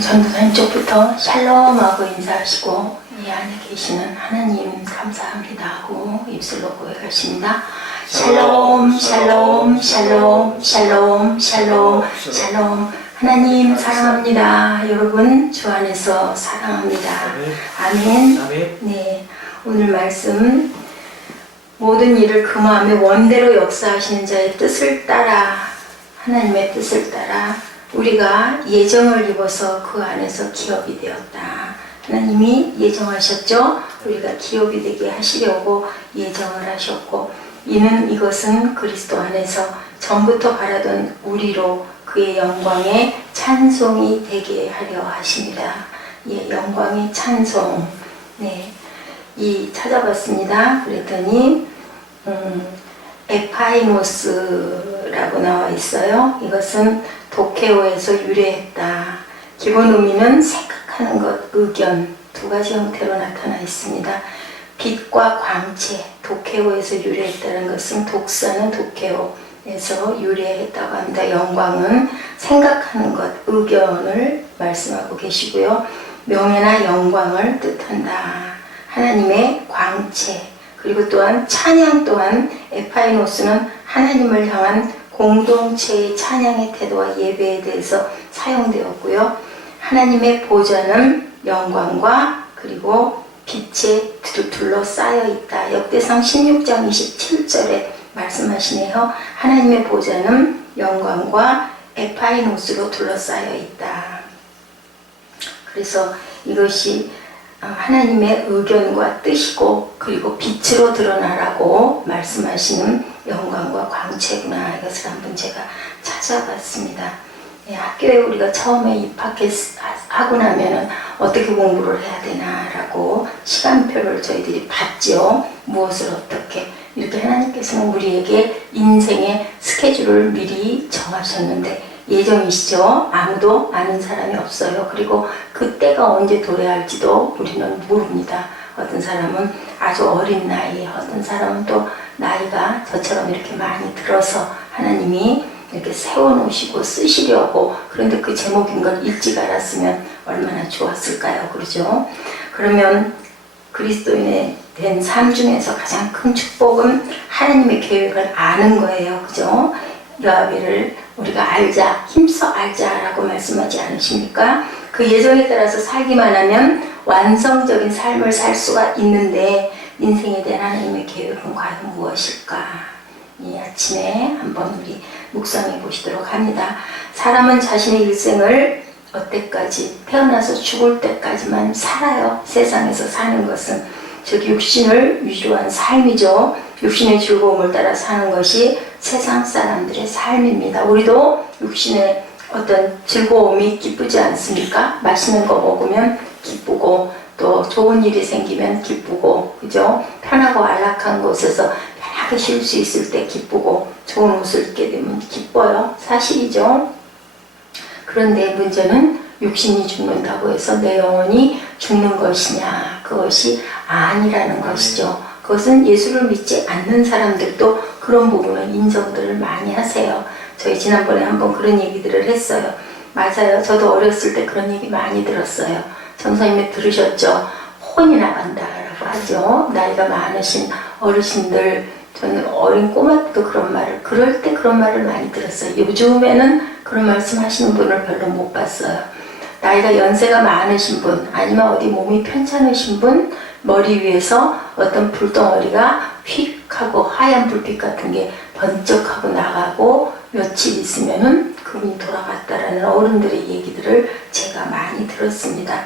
전도사님 쪽부터 샬롬하고 인사하시고 이 안에 계시는 하나님 감사합니다 하고 입술로 고백하십니다. 샬롬 샬롬 샬롬 샬롬 샬롬 샬롬. 하나님 사랑합니다. 여러분 주 안에서 사랑합니다. 아멘. 네, 오늘 말씀 모든 일을 금하며 원대로 역사하시는 자의 뜻을 따라, 하나님의 뜻을 따라 우리가 예정을 입어서 그 안에서 기업이 되었다. 하나님이 예정하셨죠. 우리가 기업이 되게 하시려고 예정을 하셨고, 이것은 그리스도 안에서 전부터 바라던 우리로 그의 영광의 찬송이 되게 하려 하십니다. 예, 영광의 찬송. 네, 찾아봤습니다. 그랬더니 에파이노스라고 나와 있어요. 이것은 도케오에서 유래했다. 기본 의미는 생각하는 것, 의견 두 가지 형태로 나타나 있습니다. 빛과 광채, 도케오에서 유래했다는 것은 독사는 도케오에서 유래했다고 합니다. 영광은 생각하는 것, 의견을 말씀하고 계시고요. 명예나 영광을 뜻한다. 하나님의 광채, 그리고 또한 찬양 또한 에파이노스는 하나님을 향한 공동체의 찬양의 태도와 예배에 대해서 사용되었고요. 하나님의 보좌는 영광과 그리고 빛에 둘러싸여 있다. 역대상 16장 27절에 말씀하시네요. 하나님의 보좌는 영광과 에파이노스로 둘러싸여 있다. 그래서 이것이 하나님의 의견과 뜻이고, 그리고 빛으로 드러나라고 말씀하시는 영광과 광채구나. 이것을 한번 제가 찾아봤습니다. 예, 학교에 우리가 처음에 입학하고 나면은 어떻게 공부를 해야 되나라고 시간표를 저희들이 봤죠. 무엇을 어떻게. 이렇게 하나님께서는 우리에게 인생의 스케줄을 미리 정하셨는데, 예정이시죠. 아무도 아는 사람이 없어요. 그리고 그때가 언제 도래할지도 우리는 모릅니다. 어떤 사람은 아주 어린 나이에, 어떤 사람은 또 나이가 저처럼 이렇게 많이 들어서 하나님이 이렇게 세워놓으시고 쓰시려고, 그런데 그 제목인 걸 일찍 알았으면 얼마나 좋았을까요? 그러죠? 그러면 그리스도인의 된 삶 중에서 가장 큰 축복은 하나님의 계획을 아는 거예요. 그죠? 여하베를 우리가 알자, 힘써 알자라고 말씀하지 않으십니까? 그 예정에 따라서 살기만 하면 완성적인 삶을 살 수가 있는데, 인생에 대한 하나님의 계획은 과연 무엇일까? 이 아침에 한번 우리 묵상해 보시도록 합니다. 사람은 자신의 일생을 어때까지, 태어나서 죽을 때까지만 살아요. 세상에서 사는 것은 즉 육신을 위주한 삶이죠. 육신의 즐거움을 따라 사는 것이 세상 사람들의 삶입니다. 우리도 육신의 어떤 즐거움이 기쁘지 않습니까? 맛있는 거 먹으면 기쁘고, 또 좋은 일이 생기면 기쁘고, 그죠? 편하고 안락한 곳에서 편하게 쉴 수 있을 때 기쁘고, 좋은 옷을 입게 되면 기뻐요. 사실이죠. 그런데 문제는 육신이 죽는다고 해서 내 영혼이 죽는 것이냐, 그것이 아니라는 것이죠. 그것은 예수를 믿지 않는 사람들도 그런 부분은 인정들을 많이 하세요. 저희 지난번에 한번 그런 얘기들을 했어요. 맞아요. 저도 어렸을 때 그런 얘기 많이 들었어요. 전사님이 들으셨죠? 혼이 나간다라고 하죠. 나이가 많으신 어르신들, 저는 어린 꼬마 때도 그런 말을, 그럴 때 그런 말을 많이 들었어요. 요즘에는 그런 말씀 하시는 분을 별로 못 봤어요. 나이가 연세가 많으신 분, 아니면 어디 몸이 편찮으신 분, 머리 위에서 어떤 불덩어리가 휙 하고 하얀 불빛 같은 게 번쩍하고 나가고 며칠 있으면은 그분이 돌아갔다라는 어른들의 얘기들을 제가 많이 들었습니다.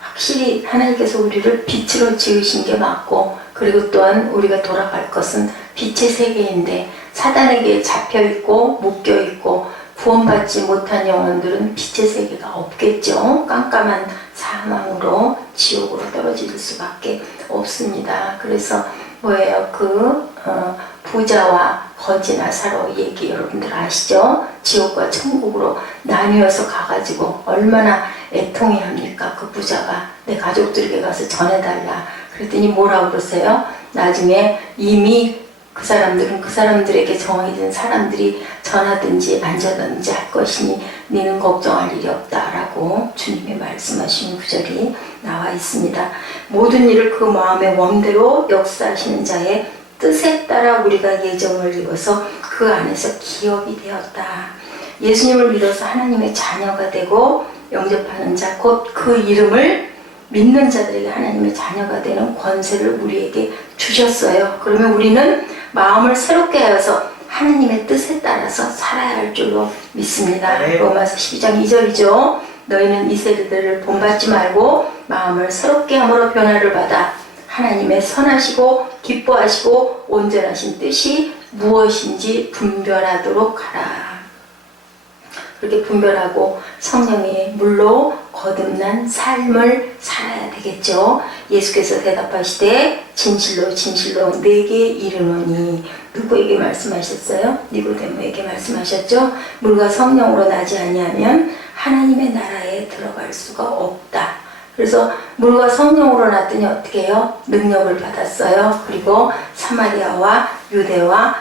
확실히 하나님께서 우리를 빛으로 지으신 게 맞고, 그리고 또한 우리가 돌아갈 것은 빛의 세계인데, 사단에게 잡혀있고 묶여있고 구원받지 못한 영혼들은 빛의 세계가 없겠죠. 깜깜한 사망으로 지옥으로 떨어질 수밖에 없습니다. 그래서 뭐예요? 부자와 거지 나사로 얘기 여러분들 아시죠? 지옥과 천국으로 나뉘어서 가가지고 얼마나 애통해 합니까? 그 부자가 내 가족들에게 가서 전해달라. 그랬더니 뭐라고 그러세요? 나중에 이미 그 사람들은 그 사람들에게 정해진 사람들이 전하든지 앉아든지 할 것이니 너는 걱정할 일이 없다라고 주님이 말씀하신 구절이 나와 있습니다. 모든 일을 그 마음의 원대로 역사하시는 자의 뜻에 따라 우리가 예정을 이뤄서 그 안에서 기업이 되었다. 예수님을 믿어서 하나님의 자녀가 되고 영접하는 자, 곧 그 이름을 믿는 자들에게 하나님의 자녀가 되는 권세를 우리에게 주셨어요. 그러면 우리는 마음을 새롭게 하여서 하나님의 뜻에 따라서 살아야 할 줄로 믿습니다. 로마서 12장 2절이죠. 너희는 이 세대들을 본받지 말고 마음을 새롭게 함으로 변화를 받아 하나님의 선하시고 기뻐하시고 온전하신 뜻이 무엇인지 분별하도록 하라. 그렇게 분별하고 성령의 물로 거듭난 삶을 살아야 되겠죠. 예수께서 대답하시되 진실로 진실로 내게 이르노니, 누구에게 말씀하셨어요? 니고데모에게 말씀하셨죠. 물과 성령으로 나지 아니하면 하나님의 나라에 들어갈 수가 없다. 그래서 물과 성령으로 났더니 어떻게 해요? 능력을 받았어요. 그리고 사마리아와 유대와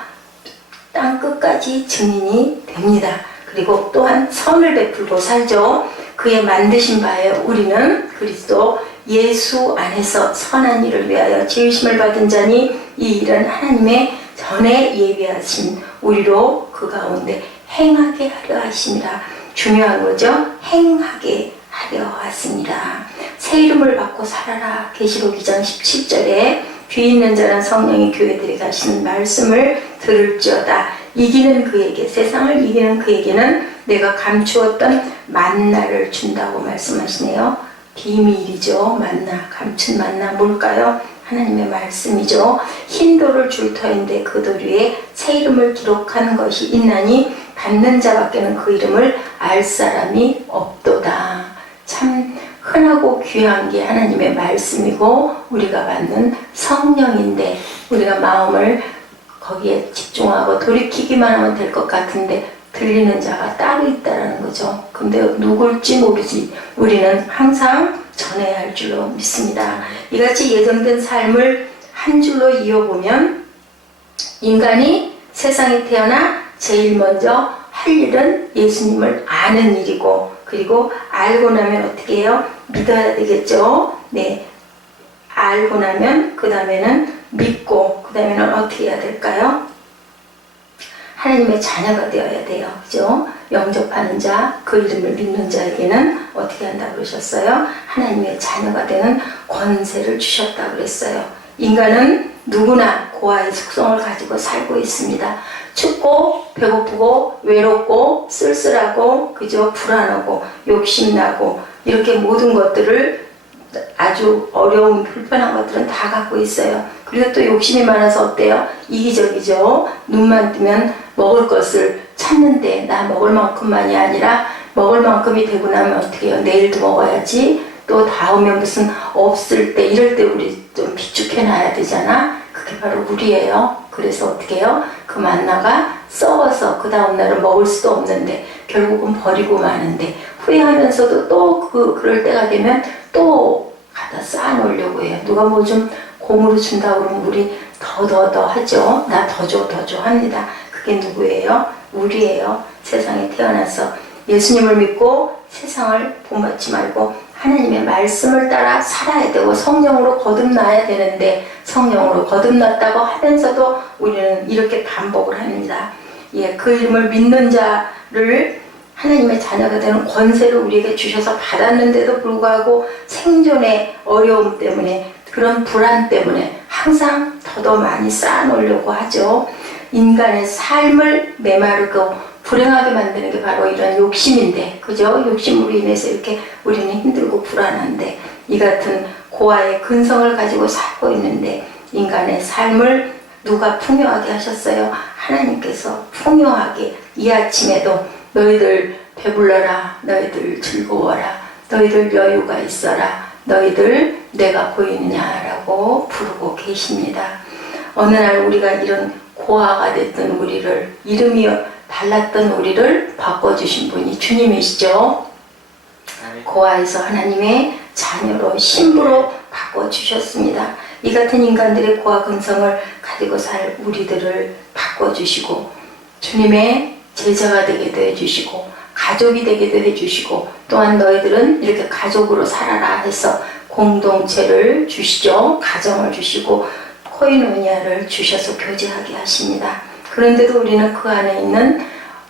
땅끝까지 증인이 됩니다. 그리고 또한 선을 베풀고 살죠. 그의 만드신 바에 우리는 그리스도 예수 안에서 선한 일을 위하여 지으심을 받은 자니 이 일은 하나님의 전에 예비하신 우리로 그 가운데 행하게 하려 하심이라. 중요한 거죠. 행하게 하려 하십니다. 새 이름을 받고 살아라. 계시록 2장 17절에 귀 있는 자란 성령이 교회들에게 하시는 말씀을 들을지어다. 이기는 그에게, 세상을 이기는 그에게는 내가 감추었던 만나를 준다고 말씀하시네요. 비밀이죠. 만나, 감춘 만나 뭘까요? 하나님의 말씀이죠. 흰 돌을 줄 터인데 그 돌 위에 새 이름을 기록한 것이 있나니 받는 자밖에는 그 이름을 알 사람이 없도다. 참 흔하고 귀한 게 하나님의 말씀이고 우리가 받는 성령인데 우리가 마음을 거기에 집중하고 돌이키기만 하면 될 것 같은데 들리는 자가 따로 있다는 거죠. 근데 누굴지 모르지 우리는 항상 전해야 할 줄로 믿습니다. 이같이 예정된 삶을 한 줄로 이어보면 인간이 세상에 태어나 제일 먼저 할 일은 예수님을 아는 일이고, 그리고 알고 나면 어떻게 해요? 믿어야 되겠죠. 네, 알고 나면 그 다음에는 믿고, 그 다음에는 어떻게 해야 될까요? 하나님의 자녀가 되어야 돼요. 그죠? 영접하는 자, 그 이름을 믿는 자에게는 어떻게 한다고 그러셨어요? 하나님의 자녀가 되는 권세를 주셨다고 그랬어요. 인간은 누구나 고아의 속성을 가지고 살고 있습니다. 춥고 배고프고 외롭고 쓸쓸하고 그죠? 불안하고 욕심나고 이렇게 모든 것들을 아주 어려운 불편한 것들은 다 갖고 있어요. 그리고 또 욕심이 많아서 어때요? 이기적이죠. 눈만 뜨면 먹을 것을 찾는데 나 먹을 만큼만이 아니라 먹을 만큼이 되고 나면 어떻게 해요? 내일도 먹어야지. 또 다음에 무슨 없을 때 이럴 때 우리 좀 비축해 놔야 되잖아. 그게 바로 우리예요. 그래서 어떻게 해요? 그 만나가 썩어서 그 다음날은 먹을 수도 없는데 결국은 버리고 마는데 후회하면서도 또 그럴 때가 되면 또 갖다 쌓아놓으려고 해요. 누가 뭐 좀 공으로 준다고 그러면 우리 더 하죠. 나 더 줘 합니다. 그게 누구예요? 우리예요. 세상에 태어나서 예수님을 믿고 세상을 본받지 말고 하나님의 말씀을 따라 살아야 되고 성령으로 거듭나야 되는데 성령으로 거듭났다고 하면서도 우리는 이렇게 반복을 합니다. 예, 그 이름을 믿는 자를 하나님의 자녀가 되는 권세를 우리에게 주셔서 받았는데도 불구하고 생존의 어려움 때문에 그런 불안 때문에 항상 더 많이 쌓아놓으려고 하죠. 인간의 삶을 메마르고 불행하게 만드는 게 바로 이런 욕심인데, 그죠? 욕심으로 인해서 이렇게 우리는 힘들고 불안한데, 이 같은 고아의 근성을 가지고 살고 있는데, 인간의 삶을 누가 풍요하게 하셨어요? 하나님께서 풍요하게 이 아침에도 너희들 배불러라, 너희들 즐거워라, 너희들 여유가 있어라, 너희들 내가 보이느냐라고 부르고 계십니다. 어느 날 우리가 이런 고아가 됐던 우리를, 이름이 달랐던 우리를 바꿔주신 분이 주님이시죠. 고아에서 하나님의 자녀로 신부로 바꿔주셨습니다. 이 같은 인간들의 고아 근성을 가지고 가지고 살 우리들을 바꿔주시고 주님의 제자가 되게도 해주시고 가족이 되게도 해주시고 또한 너희들은 이렇게 가족으로 살아라 해서 공동체를 주시죠. 가정을 주시고 코이노니아를 주셔서 교제하게 하십니다. 그런데도 우리는 그 안에 있는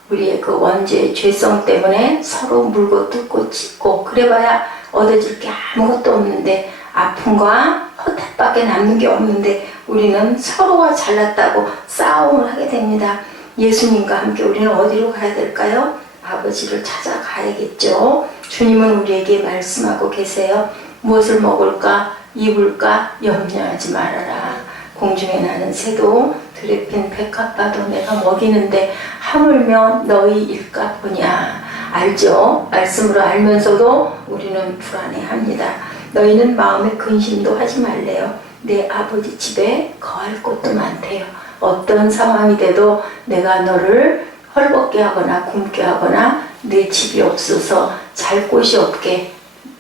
우리의 그 원죄의 죄성 때문에 서로 물고 뜯고 찢고 그래봐야 얻어질 게 아무것도 없는데 아픔과 허탈밖에 남는 게 없는데 우리는 서로가 잘났다고 싸움을 하게 됩니다. 예수님과 함께 우리는 어디로 가야 될까요? 아버지를 찾아가야겠죠. 주님은 우리에게 말씀하고 계세요. 무엇을 먹을까 입을까 염려하지 말아라. 공중에 나는 새도 들에 핀 백합화도 내가 먹이는데 하물며 너희 일까 보냐. 알죠? 말씀으로 알면서도 우리는 불안해합니다. 너희는 마음에 근심도 하지 말래요. 내 아버지 집에 거할 곳도 많대요. 어떤 상황이 돼도 내가 너를 헐벗게 하거나 굶게 하거나 내 집이 없어서 잘 곳이 없게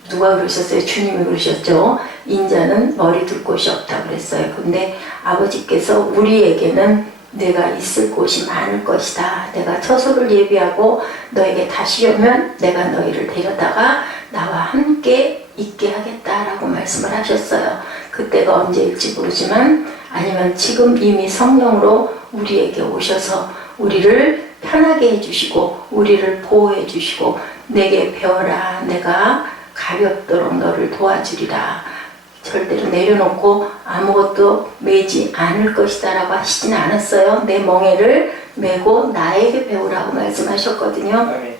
누가 그러셨어요? 주님이 그러셨죠. 인자는 머리 둘 곳이 없다 그랬어요. 근데 아버지께서 우리에게는 내가 있을 곳이 많을 것이다. 내가 처소를 예비하고 너에게 다시 오면 내가 너희를 데려다가 나와 함께 있게 하겠다라고 말씀을 하셨어요. 그때가 언제일지 모르지만 아니면 지금 이미 성령으로 우리에게 오셔서 우리를 편하게 해주시고 우리를 보호해 주시고 내게 배워라. 내가 가볍도록 너를 도와주리라. 절대로 내려놓고 아무것도 매지 않을 것이다 라고 하시진 않았어요. 내 멍에를 메고 나에게 배우라고 말씀하셨거든요.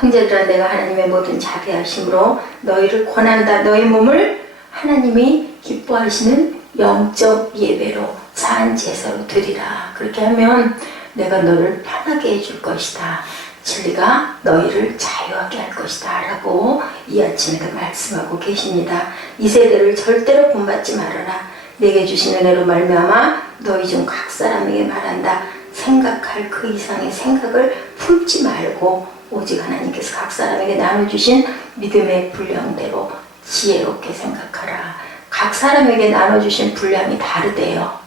형제들아 내가 하나님의 모든 자비하심으로 너희를 권한다. 너희 몸을 하나님이 기뻐하시는 영적 예배로 산 제사로 드리라. 그렇게 하면 내가 너를 편하게 해줄 것이다. 진리가 너희를 자유하게 할 것이다 라고 이 아침에도 말씀하고 계십니다. 이 세대를 절대로 본받지 말아라. 내게 주신 은혜로 말미암아 너희 중 각 사람에게 말한다. 생각할 그 이상의 생각을 품지 말고 오직 하나님께서 각 사람에게 나눠주신 믿음의 분량대로 지혜롭게 생각하라. 각 사람에게 나눠주신 분량이 다르대요.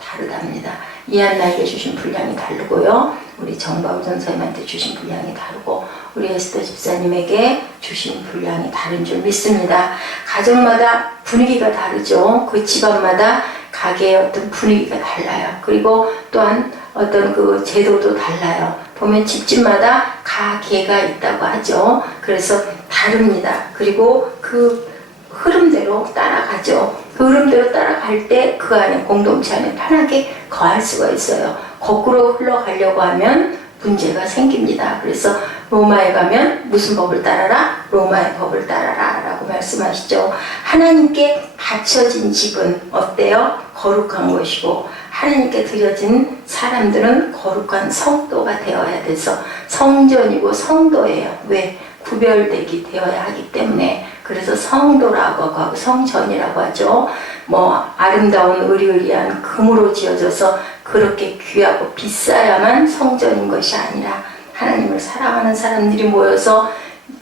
다르답니다. 이한나에게 주신 분량이 다르고요. 우리 정바울 전사님한테 주신 분량이 다르고 우리 에스더 집사님에게 주신 분량이 다른 줄 믿습니다. 가정마다 분위기가 다르죠. 그 집안마다 가게의 어떤 분위기가 달라요. 그리고 또한 어떤 그 제도도 달라요. 보면 집집마다 가게가 있다고 하죠. 그래서 다릅니다. 그리고 그 흐름대로 따라가죠. 그 흐름대로 따라갈 때 그 안에 공동체 안에 편하게 거할 수가 있어요. 거꾸로 흘러가려고 하면 문제가 생깁니다. 그래서 로마에 가면 무슨 법을 따라라? 로마의 법을 따라라 라고 말씀하시죠. 하나님께 바쳐진 집은 어때요? 거룩한 것이고 하나님께 드려진 사람들은 거룩한 성도가 되어야 돼서 성전이고 성도예요. 왜? 구별되기 되어야 하기 때문에. 그래서 성도라고 하고 성전이라고 하죠. 뭐 아름다운 의리의리한 금으로 지어져서 그렇게 귀하고 비싸야만 성전인 것이 아니라 하나님을 사랑하는 사람들이 모여서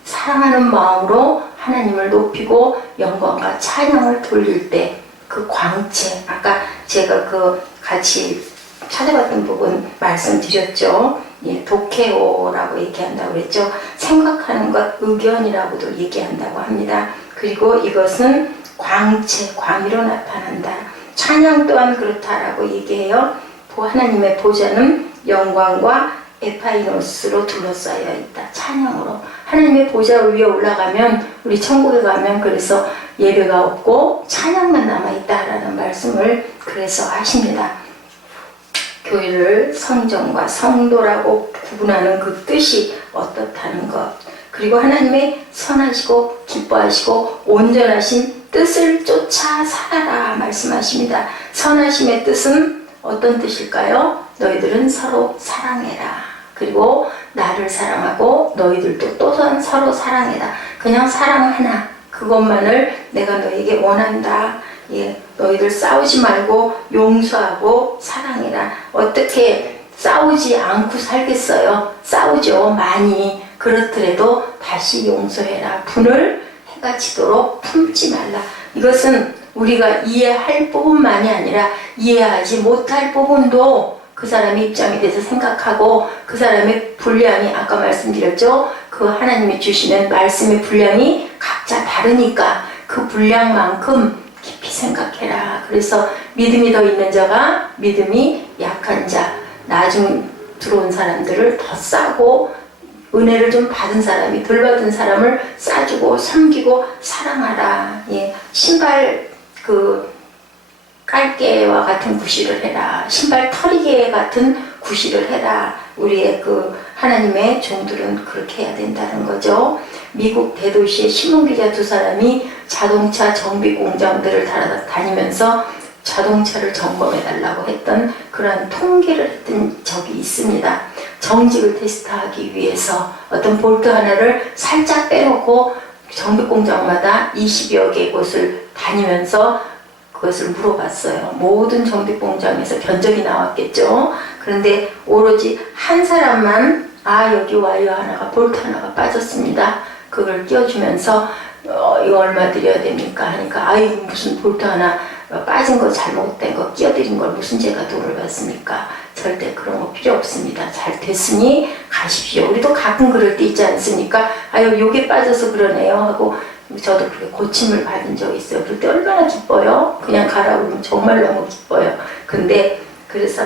사랑하는 마음으로 하나님을 높이고 영광과 찬양을 돌릴 때 그 광채, 아까 제가 그 같이 찾아봤던 부분 말씀드렸죠. 예, 도케오라고 얘기한다고 그랬죠. 생각하는 것, 의견이라고도 얘기한다고 합니다. 그리고 이것은 광채, 광의로 나타난다. 찬양 또한 그렇다라고 얘기해요. 하나님의 보좌는 영광과 에파이노스로 둘러싸여 있다. 찬양으로. 하나님의 보좌 위에 올라가면 우리 천국에 가면 그래서 예배가 없고 찬양만 남아있다라는 말씀을 그래서 하십니다. 교회를 성전과 성도라고 구분하는 그 뜻이 어떻다는 것. 그리고 하나님의 선하시고 기뻐하시고 온전하신 뜻을 쫓아 살아라 말씀하십니다. 선하심의 뜻은 어떤 뜻일까요? 너희들은 서로 사랑해라. 그리고 나를 사랑하고 너희들도 또한 서로 사랑해라. 그냥 사랑 하나 그것만을 내가 너에게 원한다. 예, 너희들 싸우지 말고 용서하고 사랑해라. 어떻게 싸우지 않고 살겠어요? 싸우죠 많이. 그렇더라도 다시 용서해라. 분을 해가 지도록 품지 말라. 이것은 우리가 이해할 부분만이 아니라 이해하지 못할 부분도 그 사람의 입장에 대해서 생각하고 그 사람의 분량이 아까 말씀드렸죠. 그 하나님이 주시는 말씀의 분량이 각자 다르니까 그 분량만큼 깊이 생각해라. 그래서 믿음이 더 있는 자가 믿음이 약한 자, 나중 들어온 사람들을 더 싸고 은혜를 좀 받은 사람이 덜 받은 사람을 싸주고 섬기고 사랑하라. 예, 신발 깔개와 같은 구실을 해라. 신발 털이개 같은 구실을 해라. 우리의 하나님의 종들은 그렇게 해야 된다는 거죠. 미국 대도시의 신문기자 2사람이 자동차 정비 공장들을 다니면서 자동차를 점검해달라고 했던 그런 통계를 했던 적이 있습니다. 정직을 테스트하기 위해서 어떤 볼트 하나를 살짝 빼놓고 정비 공장마다 20여 개 곳을 다니면서 그것을 물어봤어요. 모든 정비 공장에서 견적이 나왔겠죠. 그런데 오로지 한 사람만 여기 와이어 하나가 볼트 하나가 빠졌습니다. 그걸 끼워주면서 이거 얼마 드려야 됩니까? 하니까 무슨 볼트 하나 빠진 거 잘못된 거 끼어드린 걸 무슨 제가 돈을 받습니까? 절대 그런 거 필요 없습니다. 잘 됐으니 가십시오. 우리도 가끔 그럴 때 있지 않습니까? 요게 빠져서 그러네요 하고 저도 그렇게 고침을 받은 적이 있어요. 그럴 때 얼마나 기뻐요. 그냥 가라고 그러면 정말 너무 기뻐요. 근데 그래서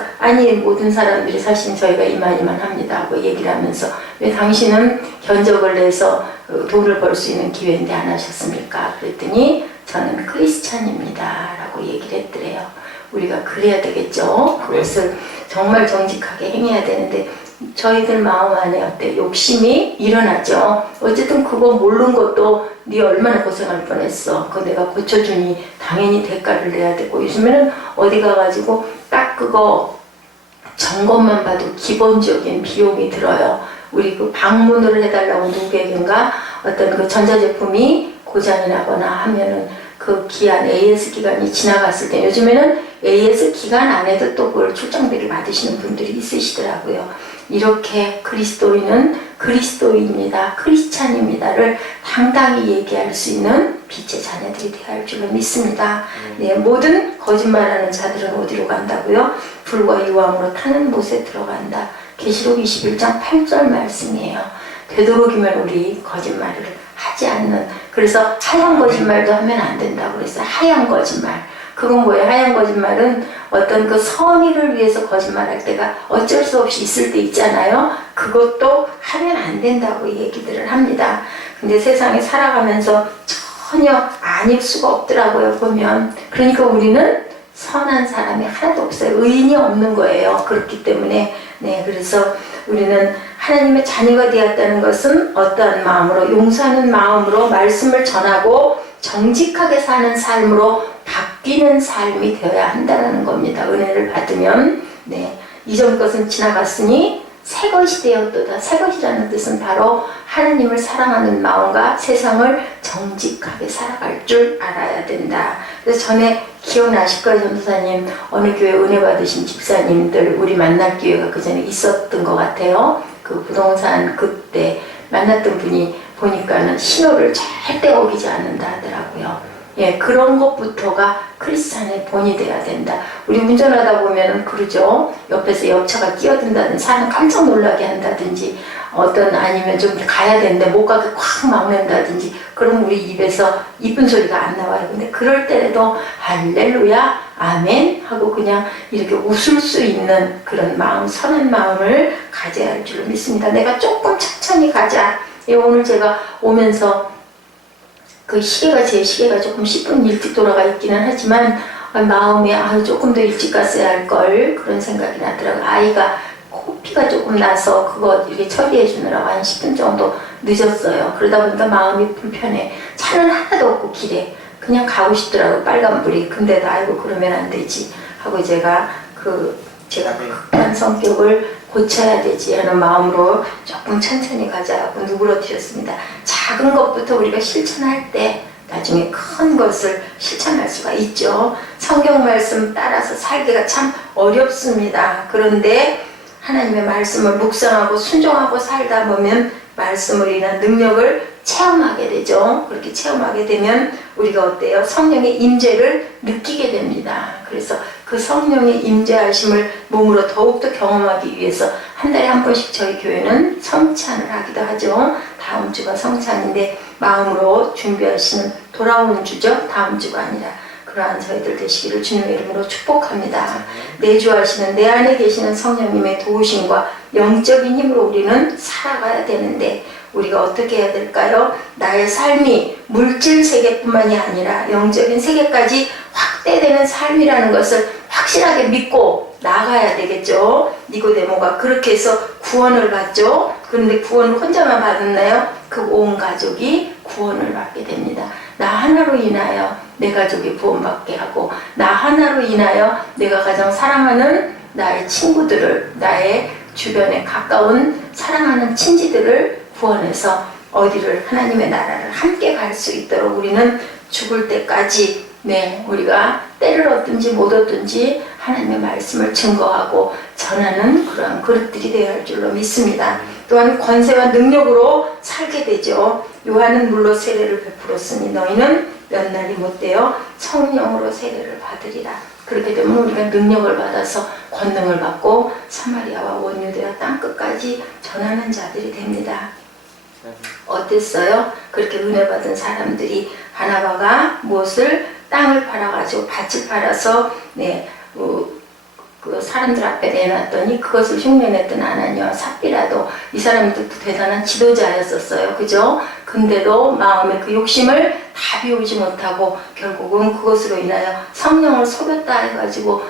모든 사람들이 사실 저희가 이만 합니다 하고 얘기를 하면서 왜 당신은 견적을 내서 돈을 벌 수 있는 기회인데 안 하셨습니까? 그랬더니 저는 크리스찬입니다 라고 얘기를 했더래요. 우리가 그래야 되겠죠. 그것을 정말 정직하게 행해야 되는데 저희들 마음 안에 어때? 욕심이 일어나죠. 어쨌든 그거 모르는 것도 네 얼마나 고생할 뻔했어. 그거 내가 고쳐주니 당연히 대가를 내야 되고 요즘에는 어디 가가지고 딱 그거 점검만 봐도 기본적인 비용이 들어요. 우리 방문을 해달라고 누구에겐가 어떤 전자제품이 고장이 나거나 하면은 그 기한 AS 기간이 지나갔을 때 요즘에는 AS 기간 안에도 또 그걸 출장비를 받으시는 분들이 있으시더라고요. 이렇게 그리스도인은 그리스도인입니다. 크리스찬입니다를 당당히 얘기할 수 있는 빛의 자녀들이 되어야 할 줄로 믿습니다. 네, 모든 거짓말하는 자들은 어디로 간다고요? 불과 유황으로 타는 못에 들어간다. 계시록 21장 8절 말씀이에요. 되도록이면 우리 거짓말을 하지 않는, 그래서 하얀 거짓말도 하면 안 된다고 그랬어요. 하얀 거짓말. 그건 뭐예요? 하얀 거짓말은 어떤 선의를 위해서 거짓말할 때가 어쩔 수 없이 있을 때 있잖아요. 그것도 하면 안 된다고 얘기들을 합니다. 근데 세상에 살아가면서 전혀 아닐 수가 없더라고요, 보면. 그러니까 우리는 선한 사람이 하나도 없어요. 의인이 없는 거예요. 그렇기 때문에 그래서 우리는 하나님의 자녀가 되었다는 것은 어떠한 마음으로, 용서하는 마음으로 말씀을 전하고 정직하게 사는 삶으로 바뀌는 삶이 되어야 한다는 겁니다. 은혜를 받으면. 이전 것은 지나갔으니 새 것이 되었도다. 새 것이라는 뜻은 바로 하나님을 사랑하는 마음과 세상을 정직하게 살아갈 줄 알아야 된다. 그래서 전에 기억나실 거예요, 전도사님. 어느 교회 은혜 받으신 집사님들 우리 만날 기회가 그 전에 있었던 것 같아요. 그 부동산 그때 만났던 분이 보니까는 신호를 절대 어기지 않는다 하더라고요. 그런 것부터가 크리스찬의 본이 돼야 된다. 우리 운전하다 보면은 그러죠. 옆에서 옆차가 끼어든다든지 사람 깜짝 놀라게 한다든지 아니면 좀 가야 되는데 못 가게 콱 막는다든지 그럼 우리 입에서 이쁜 소리가 안 나와요. 근데 그럴 때라도 할렐루야 아멘 하고 그냥 이렇게 웃을 수 있는 그런 마음, 선한 마음을 가져야 할 줄로 믿습니다. 내가 조금 천천히 가자. 오늘 제가 오면서 제 시계가 조금 10분 일찍 돌아가 있기는 하지만 마음에 조금 더 일찍 갔어야 할 걸 그런 생각이 나더라고요. 아이가 코피가 조금 나서 그거 이렇게 처리해 주느라고 한 10분 정도 늦었어요. 그러다 보니까 마음이 불편해. 차는 하나도 없고 길에 그냥 가고 싶더라고요. 빨간불이. 근데도 그러면 안 되지 하고 제가 극한 성격을 고쳐야 되지 하는 마음으로 조금 천천히 가자고 누그러뜨렸습니다. 작은 것부터 우리가 실천할 때 나중에 큰 것을 실천할 수가 있죠. 성경 말씀 따라서 살기가 참 어렵습니다. 그런데 하나님의 말씀을 묵상하고 순종하고 살다 보면 말씀을 인한 능력을 체험하게 되죠. 그렇게 체험하게 되면 우리가 어때요? 성령의 임재를 느끼게 됩니다. 그래서 그 성령의 임재하심을 몸으로 더욱더 경험하기 위해서 한 달에 한 번씩 저희 교회는 성찬을 하기도 하죠. 다음 주가 성찬인데 마음으로 준비하시는 돌아오는 주죠. 다음 주가 아니라. 그러한 저희들 되시기를 주님의 이름으로 축복합니다. 내주하시는 내 안에 계시는 성령님의 도우심과 영적인 힘으로 우리는 살아가야 되는데 우리가 어떻게 해야 될까요? 나의 삶이 물질 세계뿐만이 아니라 영적인 세계까지 확대되는 삶이라는 것을 확실하게 믿고 나가야 되겠죠. 니고데모가 그렇게 해서 구원을 받죠. 그런데 구원을 혼자만 받았나요? 그 온 가족이 구원을 받게 됩니다. 나 하나로 인하여 내 가족이 구원받게 하고 나 하나로 인하여 내가 가장 사랑하는 나의 친구들을 나의 주변에 가까운 사랑하는 친지들을 구원해서 어디를 하나님의 나라를 함께 갈 수 있도록 우리는 죽을 때까지 우리가 때를 얻든지 못 얻든지 하나님의 말씀을 증거하고 전하는 그러한 그릇들이 되어야 할 줄로 믿습니다. 또한 권세와 능력으로 살게 되죠. 요한은 물로 세례를 베풀었으니 너희는 몇 날이 못되어 성령으로 세례를 받으리라. 그렇게 되면 우리가 능력을 받아서 권능을 받고 사마리아와 원유대와 땅끝까지 전하는 자들이 됩니다. 어땠어요? 그렇게 은혜 받은 사람들이 바나바가 무엇을 땅을 팔아가지고 밭을 팔아서 그 사람들 앞에 내놨더니 그것을 흉내냈던 아나니와 삽비라도 이 사람들도 대단한 지도자였었어요. 그죠? 근데도 마음의 그 욕심을 다 비우지 못하고 결국은 그것으로 인하여 성령을 속였다 해가지고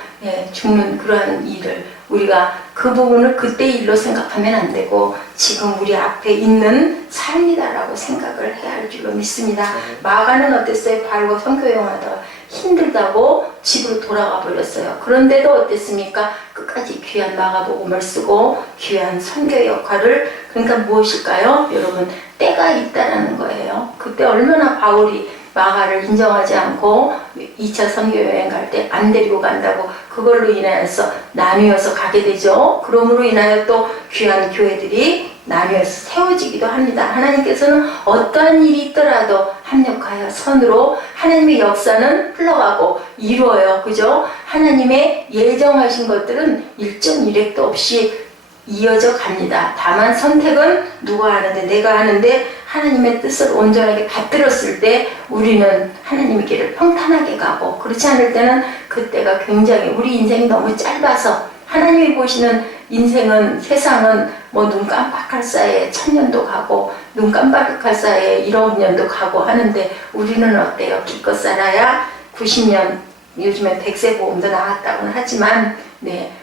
죽는 그러한 일을 우리가 그 부분을 그때 일로 생각하면 안 되고 지금 우리 앞에 있는 삶이다라고 생각을 해야 할 줄로 믿습니다. 마가는 어땠어요? 바울과 선교용하다가 힘들다고 집으로 돌아가 버렸어요. 그런데도 어땠습니까? 끝까지 귀한 마가복음을 쓰고 귀한 선교 역할을 그러니까 무엇일까요? 여러분 때가 있다라는 거예요. 그때 얼마나 바울이 마가를 인정하지 않고 2차 선교 여행 갈 때 안 데리고 간다고 그걸로 인하여서 나뉘어서 가게 되죠. 그러므로 인하여 또 귀한 교회들이 나뉘어서 세워지기도 합니다. 하나님께서는 어떠한 일이 있더라도 합력하여 선으로 하나님의 역사는 흘러가고 이루어요. 그죠? 하나님의 예정하신 것들은 일정 일획도 없이 이어져 갑니다. 다만 선택은 누가 하는데 내가 하는데 하나님의 뜻을 온전하게 받들었을 때 우리는 하나님의 길을 평탄하게 가고 그렇지 않을 때는 그때가 굉장히 우리 인생이 너무 짧아서 하나님이 보시는 인생은 세상은 뭐 눈 깜빡할 사이에 1000년도 가고 눈 깜빡할 사이에 1억 년도 가고 하는데 우리는 어때요? 기껏 살아야 90년 요즘에 100세 보험도 나왔다고는 하지만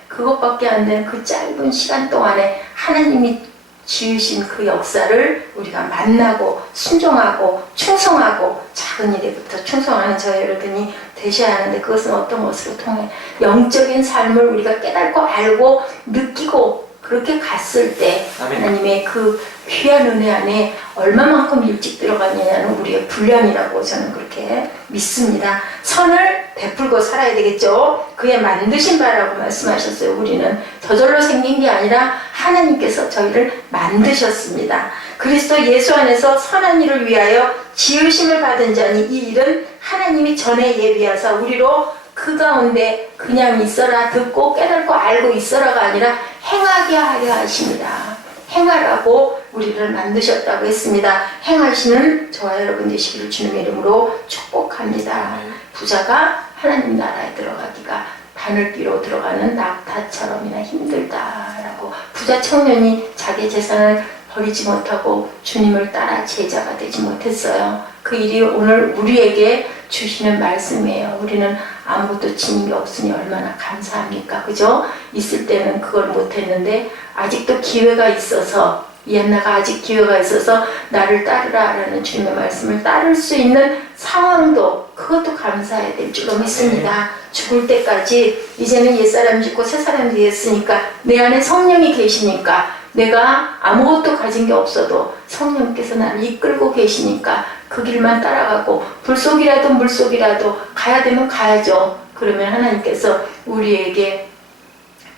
그것밖에 안 되는 그 짧은 시간 동안에 하나님이 지으신 그 역사를 우리가 만나고 순종하고 충성하고 작은 일에부터 충성하는 저 여러분이 되셔야 하는데 그것은 어떤 것으로 통해 영적인 삶을 우리가 깨닫고 알고 느끼고 그렇게 갔을 때 하나님의 그 귀한 은혜 안에 얼마만큼 일찍 들어가느냐는 우리의 분량이라고 저는 그렇게 믿습니다. 선을 베풀고 살아야 되겠죠. 그의 만드신 바라고 말씀하셨어요. 우리는 저절로 생긴 게 아니라 하나님께서 저희를 만드셨습니다. 그리스도 예수 안에서 선한 일을 위하여 지으심을 받은 자니 이 일은 하나님이 전에 예비하사 우리로 그 가운데 그냥 있어라 듣고 깨닫고 알고 있어라가 아니라 행하게 하려 하십니다. 행하라고 우리를 만드셨다고 했습니다. 행하시는 저와 여러분 되시기를 주님의 이름으로 축복합니다. 부자가 하나님 나라에 들어가기가 바늘귀로 들어가는 낙타처럼이나 힘들다라고 부자 청년이 자기 재산을 버리지 못하고 주님을 따라 제자가 되지 못했어요. 그 일이 오늘 우리에게 주시는 말씀이에요. 우리는 아무것도 지닌 게 없으니 얼마나 감사합니까? 그죠? 있을 때는 그걸 못했는데 아직도 기회가 있어서 이안나가 아직 기회가 있어서 나를 따르라라는 주님의 말씀을 따를 수 있는 상황도 그것도 감사해야 될 줄로 믿습니다. 죽을 때까지 이제는 옛사람이 죽고 새사람이 되었으니까 내 안에 성령이 계시니까 내가 아무것도 가진 게 없어도 성령께서 나를 이끌고 계시니까 그 길만 따라가고 불속이라도 물속이라도 가야 되면 가야죠. 그러면 하나님께서 우리에게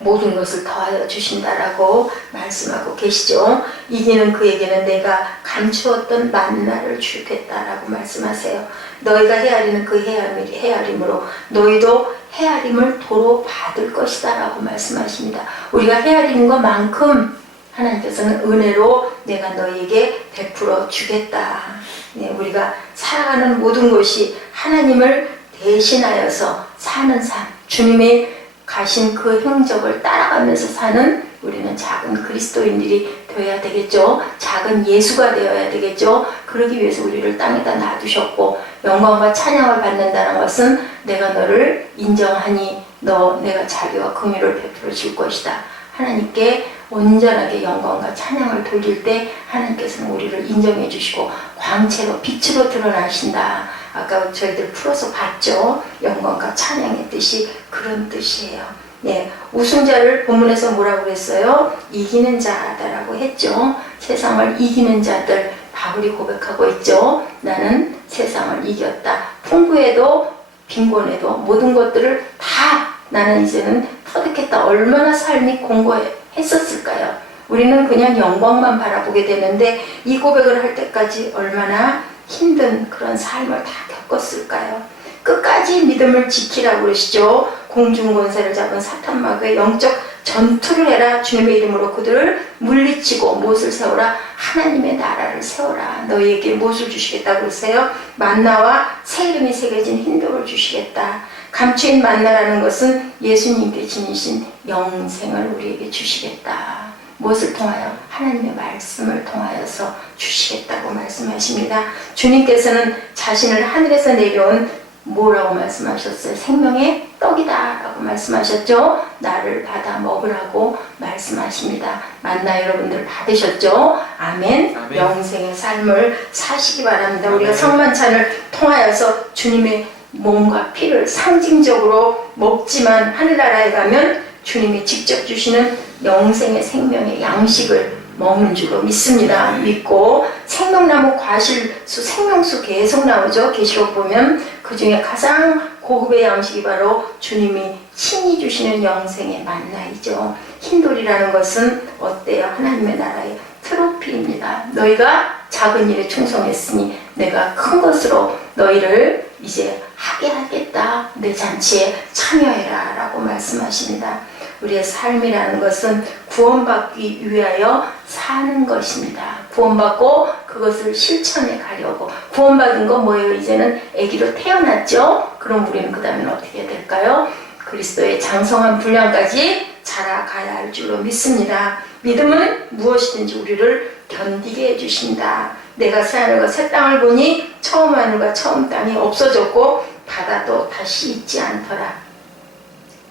모든 것을 더하여 주신다라고 말씀하고 계시죠. 이기는 그에게는 내가 감추었던 만나를 주겠다라고 말씀하세요. 너희가 헤아리는 그 헤아림으로 너희도 헤아림을 도로 받을 것이다 라고 말씀하십니다. 우리가 헤아리는 것만큼 하나님께서는 은혜로 내가 너희에게 베풀어 주겠다. 네, 우리가 살아가는 모든 것이 하나님을 대신하여서 사는 삶, 주님의 가신 그 행적을 따라가면서 사는 우리는 작은 그리스도인들이 되어야 되겠죠. 작은 예수가 되어야 되겠죠. 그러기 위해서 우리를 땅에다 놔두셨고 영광과 찬양을 받는다는 것은 내가 너를 인정하니 내가 자비와 긍휼을 베풀어 줄 것이다. 하나님께 온전하게 영광과 찬양을 돌릴 때 하나님께서는 우리를 인정해 주시고 광채로 빛으로 드러나신다. 아까 저희들 풀어서 봤죠. 영광과 찬양의 뜻이 그런 뜻이에요. 네, 우승자를 본문에서 뭐라고 그랬어요? 이기는 자다라고 했죠. 세상을 이기는 자들 바울이 고백하고 있죠. 나는 세상을 이겼다. 풍부해도 빈곤해도 모든 것들을 다 나는 이제는 터득했다. 얼마나 삶이 공고했었을까요? 우리는 그냥 영광만 바라보게 되는데 이 고백을 할 때까지 얼마나 힘든 그런 삶을 다 겪었을까요? 끝까지 믿음을 지키라고 그러시죠. 공중권세를 잡은 사탄마귀의 영적 전투를 해라. 주님의 이름으로 그들을 물리치고 못을 세우라. 하나님의 나라를 세워라. 너희에게 못을 주시겠다고 그러세요. 만나와 새 이름이 새겨진 흰돌을 주시겠다. 감추인 만나라는 것은 예수님께 지니신 영생을 우리에게 주시겠다. 무엇을 통하여? 하나님의 말씀을 통하여서 주시겠다고 말씀하십니다. 주님께서는 자신을 하늘에서 내려온 뭐라고 말씀하셨어요? 생명의 떡이다 라고 말씀하셨죠. 나를 받아 먹으라고 말씀하십니다. 만나 여러분들 받으셨죠? 아멘. 아멘. 영생의 삶을 사시기 바랍니다. 우리가 성만찬을 통하여서 주님의 몸과 피를 상징적으로 먹지만 하늘나라에 가면 주님이 직접 주시는 영생의 생명의 양식을 먹는 줄로 믿습니다. 믿고 생명나무 과실수 생명수 계속 나오죠. 계시록 보면 그 중에 가장 고급의 양식이 바로 주님이 친히 주시는 영생의 만나이죠. 흰돌이라는 것은 어때요? 하나님의 나라의 트로피입니다. 너희가 작은 일에 충성했으니 내가 큰 것으로 너희를 이제 하게 하겠다. 내 잔치에 참여해라 라고 말씀하십니다. 우리의 삶이라는 것은 구원받기 위하여 사는 것입니다. 구원받고 그것을 실천해 가려고. 구원받은 건 뭐예요? 이제는 아기로 태어났죠? 그럼 우리는 그 다음에 어떻게 해야 될까요? 그리스도의 장성한 분량까지 자라가야 할 줄로 믿습니다. 믿음은 무엇이든지 우리를 견디게 해주신다. 내가 새 하늘과 새 땅을 보니 처음 하늘과 처음 땅이 없어졌고 바다도 다시 있지 않더라.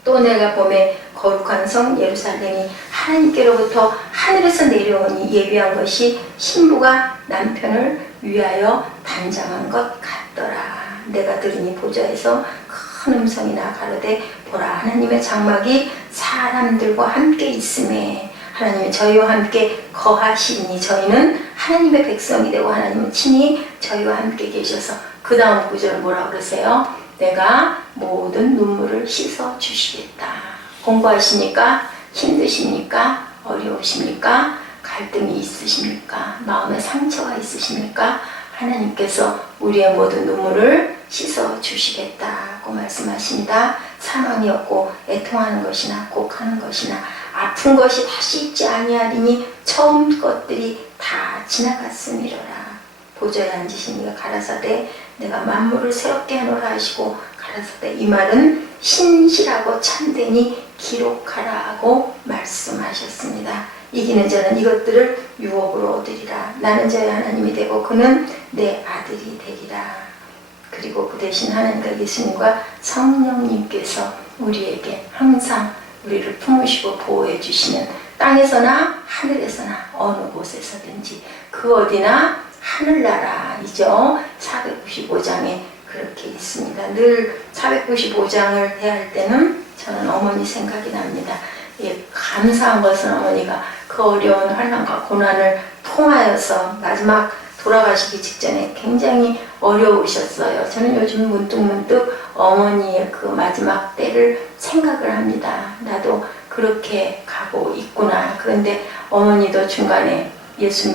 또 내가 봄에 거룩한 성 예루살렘이 하나님께로부터 하늘에서 내려오니 예비한 것이 신부가 남편을 위하여 단장한 것 같더라. 내가 들으니 보좌에서 큰 음성이 나 가로되 보라 하나님의 장막이 사람들과 함께 있음에 하나님이 저희와 함께 거하시니 저희는 하나님의 백성이 되고 하나님은 친히 저희와 함께 계셔서 그 다음 구절은 뭐라고 그러세요? 내가 모든 눈물을 씻어 주시겠다. 공부하시니까 힘드십니까? 어려우십니까? 갈등이 있으십니까? 마음에 상처가 있으십니까? 하나님께서 우리의 모든 눈물을 씻어 주시겠다고 말씀하십니다. 사망이 없고 애통하는 것이나 곡하는 것이나 아픈 것이 다시 있지 아니하리니 처음 것들이 다 지나갔음이로라. 보좌에 앉으신 이가 가라사대 내가 만물을 새롭게 하노라 하시고 가라사대 이 말은 신실하고 참되니 기록하라 하고 말씀하셨습니다. 이기는 자는 이것들을 유업으로 얻으리라. 나는 저의 하나님이 되고 그는 내 아들이 되리라. 그리고 그 대신 하나님과 예수님과 성령님께서 우리에게 항상 우리를 품으시고 보호해 주시는 땅에서나 하늘에서나 어느 곳에서든지 그 어디나 하늘나라이죠. 495장에 그렇게 있습니다. 늘 495장을 대할 때는 저는 어머니 생각이 납니다. 예, 감사한 것은 어머니가 그 어려운 환난과 고난을 통하여서 마지막 돌아가시기 직전에 굉장히 어려우셨어요. 저는 요즘 문득문득 어머니의 그 마지막 때를 생각을 합니다. 나도 그렇게 가고 있구나. 그런데 어머니도 중간에 예수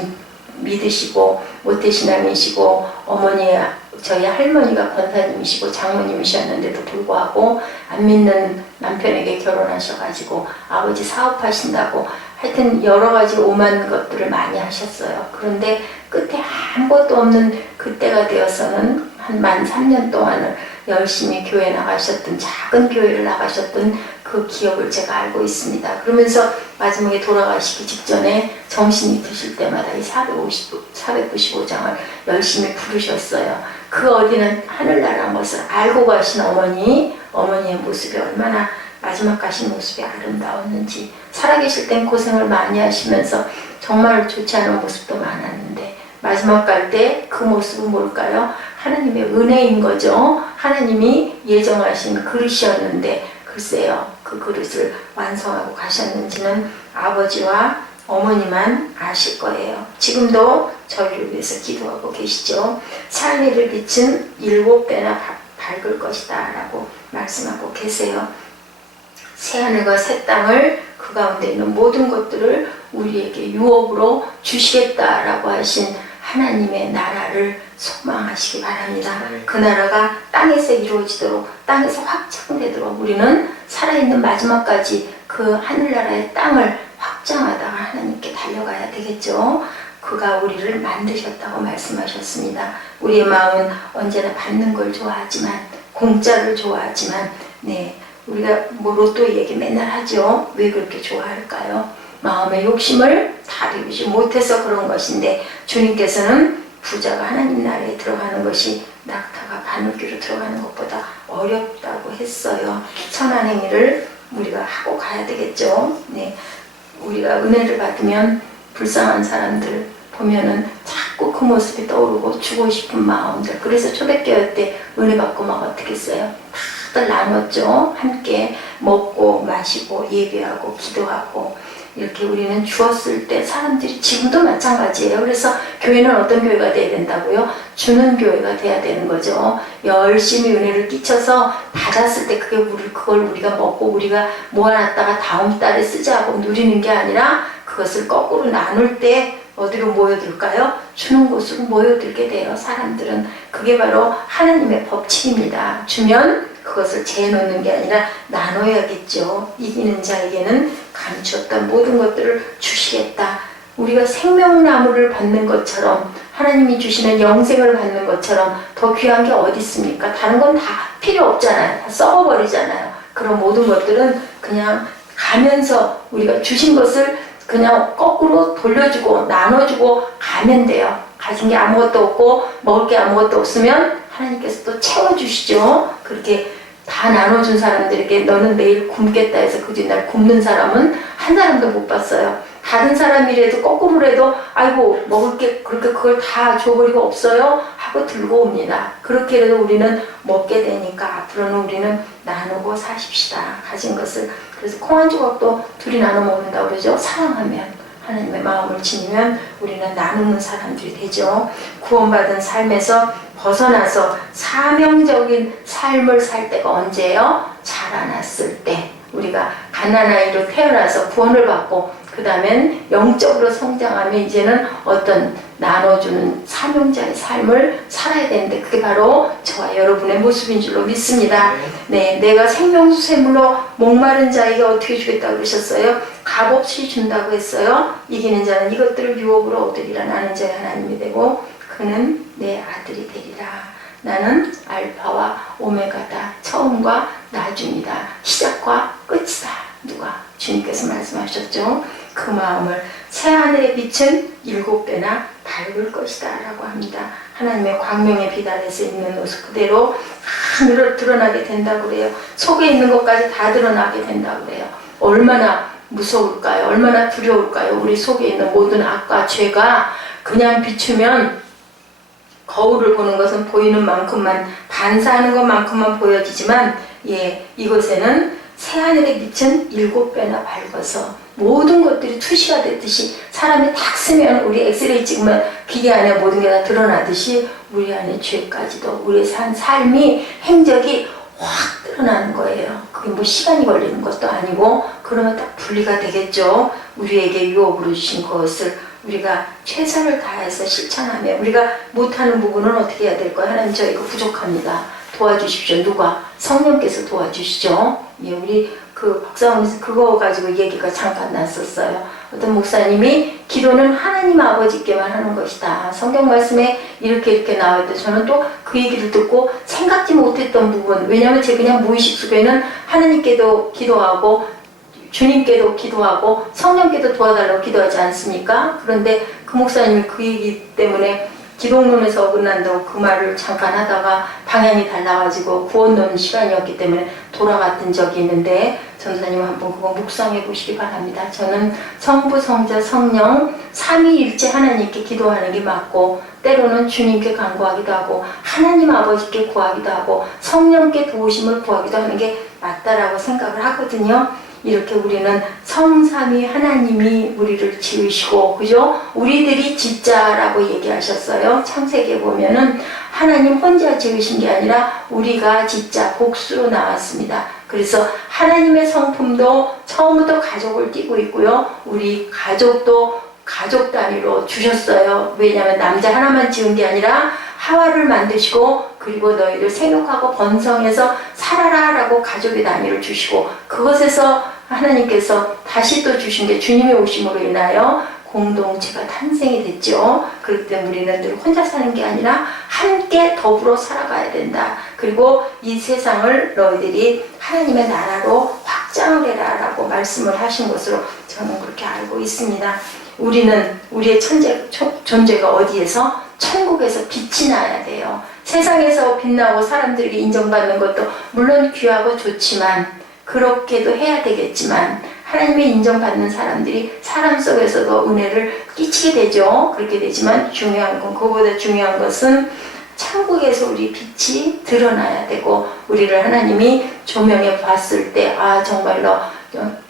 믿으시고 모태신앙이시고 저희 할머니가 권사님이시고 장모님이셨는데도 불구하고 안 믿는 남편에게 결혼하셔가지고 아버지 사업하신다고 하여튼 여러 가지 오만 것들을 많이 하셨어요. 그런데 끝에 아무것도 없는 그때가 되어서는 한 만 3년 동안을 열심히 교회 나가셨던, 작은 교회를 나가셨던 그 기억을 제가 알고 있습니다. 그러면서 마지막에 돌아가시기 직전에 정신이 드실 때마다 이 495장을 열심히 부르셨어요. 그 어디는 하늘나라 것을 알고 가신 어머니의 모습이 얼마나 마지막 가신 모습이 아름다웠는지, 살아계실 땐 고생을 많이 하시면서 정말 좋지 않은 모습도 많았는데 마지막 갈 때 그 모습은 뭘까요? 하나님의 은혜인 거죠. 하나님이 예정하신 그릇이었는데 글쎄요, 그 그릇을 완성하고 가셨는지는 아버지와 어머니만 아실 거예요. 지금도 저희를 위해서 기도하고 계시죠. 새하늘을 빛은 7배나 밝을 것이다 라고 말씀하고 계세요. 새하늘과 새 땅을, 그 가운데 있는 모든 것들을 우리에게 유업으로 주시겠다라고 하신 하나님의 나라를 소망하시기 바랍니다. 그 나라가 땅에서 이루어지도록, 땅에서 확장되도록 우리는 살아있는 마지막까지 그 하늘나라의 땅을 확장하다가 하나님께 달려가야 되겠죠. 그가 우리를 만드셨다고 말씀하셨습니다. 우리의 마음은 언제나 받는 걸 좋아하지만, 공짜를 좋아하지만, 우리가 로또 얘기 맨날 하죠. 왜 그렇게 좋아할까요? 마음의 욕심을 다 비우지 못해서 그런 것인데, 주님께서는 부자가 하나님 나라에 들어가는 것이 낙타가 바늘귀로 들어가는 것보다 어렵다고 했어요. 선한 행위를 우리가 하고 가야 되겠죠. 우리가 은혜를 받으면 불쌍한 사람들 보면은 자꾸 그 모습이 떠오르고 주고 싶은 마음들. 그래서 초대교회 때 은혜 받고 막 어떻게 했어요? 다들 나눴죠. 함께 먹고 마시고 예배하고 기도하고, 이렇게 우리는 주었을 때 사람들이, 지금도 마찬가지예요. 그래서 교회는 어떤 교회가 돼야 된다고요? 주는 교회가 돼야 되는 거죠. 열심히 은혜를 끼쳐서 받았을 때 그걸 우리가 먹고 우리가 모아놨다가 다음 달에 쓰자고 누리는 게 아니라, 그것을 거꾸로 나눌 때 어디로 모여들까요? 주는 곳으로 모여들게 돼요. 사람들은. 그게 바로 하나님의 법칙입니다. 주면 그것을 재놓는 게 아니라 나눠야겠죠. 이기는 자에게는 감추었던 모든 것들을 주시겠다. 우리가 생명나무를 받는 것처럼, 하나님이 주시는 영생을 받는 것처럼 더 귀한 게 어디 있습니까? 다른 건 다 필요 없잖아요. 다 썩어버리잖아요. 그런 모든 것들은 그냥 가면서 우리가 주신 것을 그냥 거꾸로 돌려주고 나눠주고 가면 돼요. 가진 게 아무것도 없고 먹을 게 아무것도 없으면 하나님께서 또 채워주시죠. 그렇게 다 나눠준 사람들에게 너는 내일 굶겠다 해서 그 뒷날 굶는 사람은 한 사람도 못 봤어요. 다른 사람이라도 거꾸로라도 아이고 먹을 게 그렇게 그걸 다 줘버리고 없어요 하고 들고 옵니다. 그렇게라도 우리는 먹게 되니까 앞으로는 우리는 나누고 사십시다. 가진 것을. 그래서 콩 한 조각도 둘이 나눠 먹는다고 그러죠. 사랑하면, 하나님의 마음을 지니면 우리는 나누는 사람들이 되죠. 구원받은 삶에서 벗어나서 사명적인 삶을 살 때가 언제예요? 자라났을 때. 우리가 갓난아이로 태어나서 구원을 받고 그 다음엔 영적으로 성장하면 이제는 어떤 나눠주는 사명자의 삶을 살아야 되는데, 그게 바로 저와 여러분의 모습인 줄로 믿습니다. 내가 생명수샘물로 목마른 자에게 어떻게 주겠다고 그러셨어요? 값없이 준다고 했어요. 이기는 자는 이것들을 유업으로 얻으리라. 나는 저의 하나님이 되고 그는 내 아들이 되리라. 나는 알파와 오메가다. 처음과 나중이다. 시작과 끝이다. 누가? 주님께서 말씀하셨죠. 그 마음을 새하늘의 빛은 7배나 밝을 것이다 라고 합니다. 하나님의 광명의 빛 아래서 있는 모습 그대로 다 드러나게 된다고 그래요. 속에 있는 것까지 다 드러나게 된다고 그래요. 얼마나 무서울까요? 얼마나 두려울까요? 우리 속에 있는 모든 악과 죄가 그냥 비추면 거울을 보는 것은 보이는 만큼만, 반사하는 것만큼만 보여지지만, 이것에는 새하늘의 빛은 7배나 밝아서 모든 것들이 투시가 됐듯이, 사람이 탁 쓰면 우리 엑스레이 찍으면 기계 안에 모든 게 다 드러나듯이 우리 안에 죄까지도, 우리의 산 삶이, 행적이 확 드러나는 거예요. 그게 뭐 시간이 걸리는 것도 아니고 그러면 딱 분리가 되겠죠. 우리에게 유업으로 주신 것을 우리가 최선을 다해서 실천하며 우리가 못하는 부분은 어떻게 해야 될까요? 하나님 저 이거 부족합니다. 도와주십시오. 누가? 성령께서 도와주시죠. 예, 우리 그 박사원에서 그거 가지고 얘기가 잠깐 났었어요. 어떤 목사님이 기도는 하나님 아버지께만 하는 것이다. 성경 말씀에 이렇게 나와있대. 저는 또 그 얘기를 듣고 생각지 못했던 부분. 왜냐하면 제 그냥 무의식 속에는 하나님께도 기도하고 주님께도 기도하고 성령께도 도와달라고 기도하지 않습니까? 그런데 그 목사님이 그 얘기 때문에 기독론에서 어긋난다고 그 말을 잠깐 하다가 방향이 달라가지고 구원론 시간이었기 때문에 돌아갔던 적이 있는데 전도사님 한번 그거 묵상해 보시기 바랍니다. 저는 성부, 성자, 성령 삼위일체 하나님께 기도하는 게 맞고 때로는 주님께 간구하기도 하고 하나님 아버지께 구하기도 하고 성령께 도우심을 구하기도 하는 게 맞다라고 생각을 하거든요. 이렇게 우리는 성삼위 하나님이 우리를 지으시고, 그죠? 우리들이 짓자라고 얘기하셨어요. 창세기에 보면은 하나님 혼자 지으신 게 아니라 우리가 짓자 복수로 나왔습니다. 그래서 하나님의 성품도 처음부터 가족을 띠고 있고요. 우리 가족도 가족 단위로 주셨어요. 왜냐하면 남자 하나만 지은 게 아니라 하와를 만드시고 그리고 너희를 생육하고 번성해서 살아라 라고 가족의 단위를 주시고 그것에서 하나님께서 다시 또 주신 게 주님의 오심으로 인하여 공동체가 탄생이 됐죠. 그렇기 때문에 우리는 늘 혼자 사는 게 아니라 함께 더불어 살아가야 된다. 그리고 이 세상을 너희들이 하나님의 나라로 확장을 해라 라고 말씀을 하신 것으로 저는 그렇게 알고 있습니다. 우리는 우리의 존재가 어디에서? 천국에서 빛이 나야 돼요. 세상에서 빛나고 사람들에게 인정받는 것도 물론 귀하고 좋지만 그렇게도 해야 되겠지만 하나님의 인정받는 사람들이 사람 속에서도 은혜를 끼치게 되죠. 그렇게 되지만 중요한 건 그거보다 중요한 것은 천국에서 우리 빛이 드러나야 되고 우리를 하나님이 조명해 봤을 때 아 정말로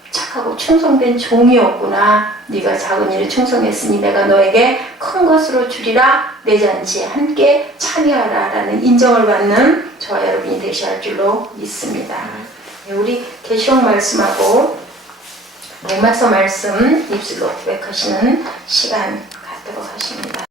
착하고 충성된 종이었구나. 네가 작은 일에 충성했으니 내가 너에게 큰 것으로 주리라. 내 잔치에 함께 참여하라 라는 인정을 받는 저와 여러분이 되셔야 할 줄로 믿습니다. 우리 계시록 말씀하고 로마서 말씀 입술로 고백하시는 시간 갖도록 하십니다.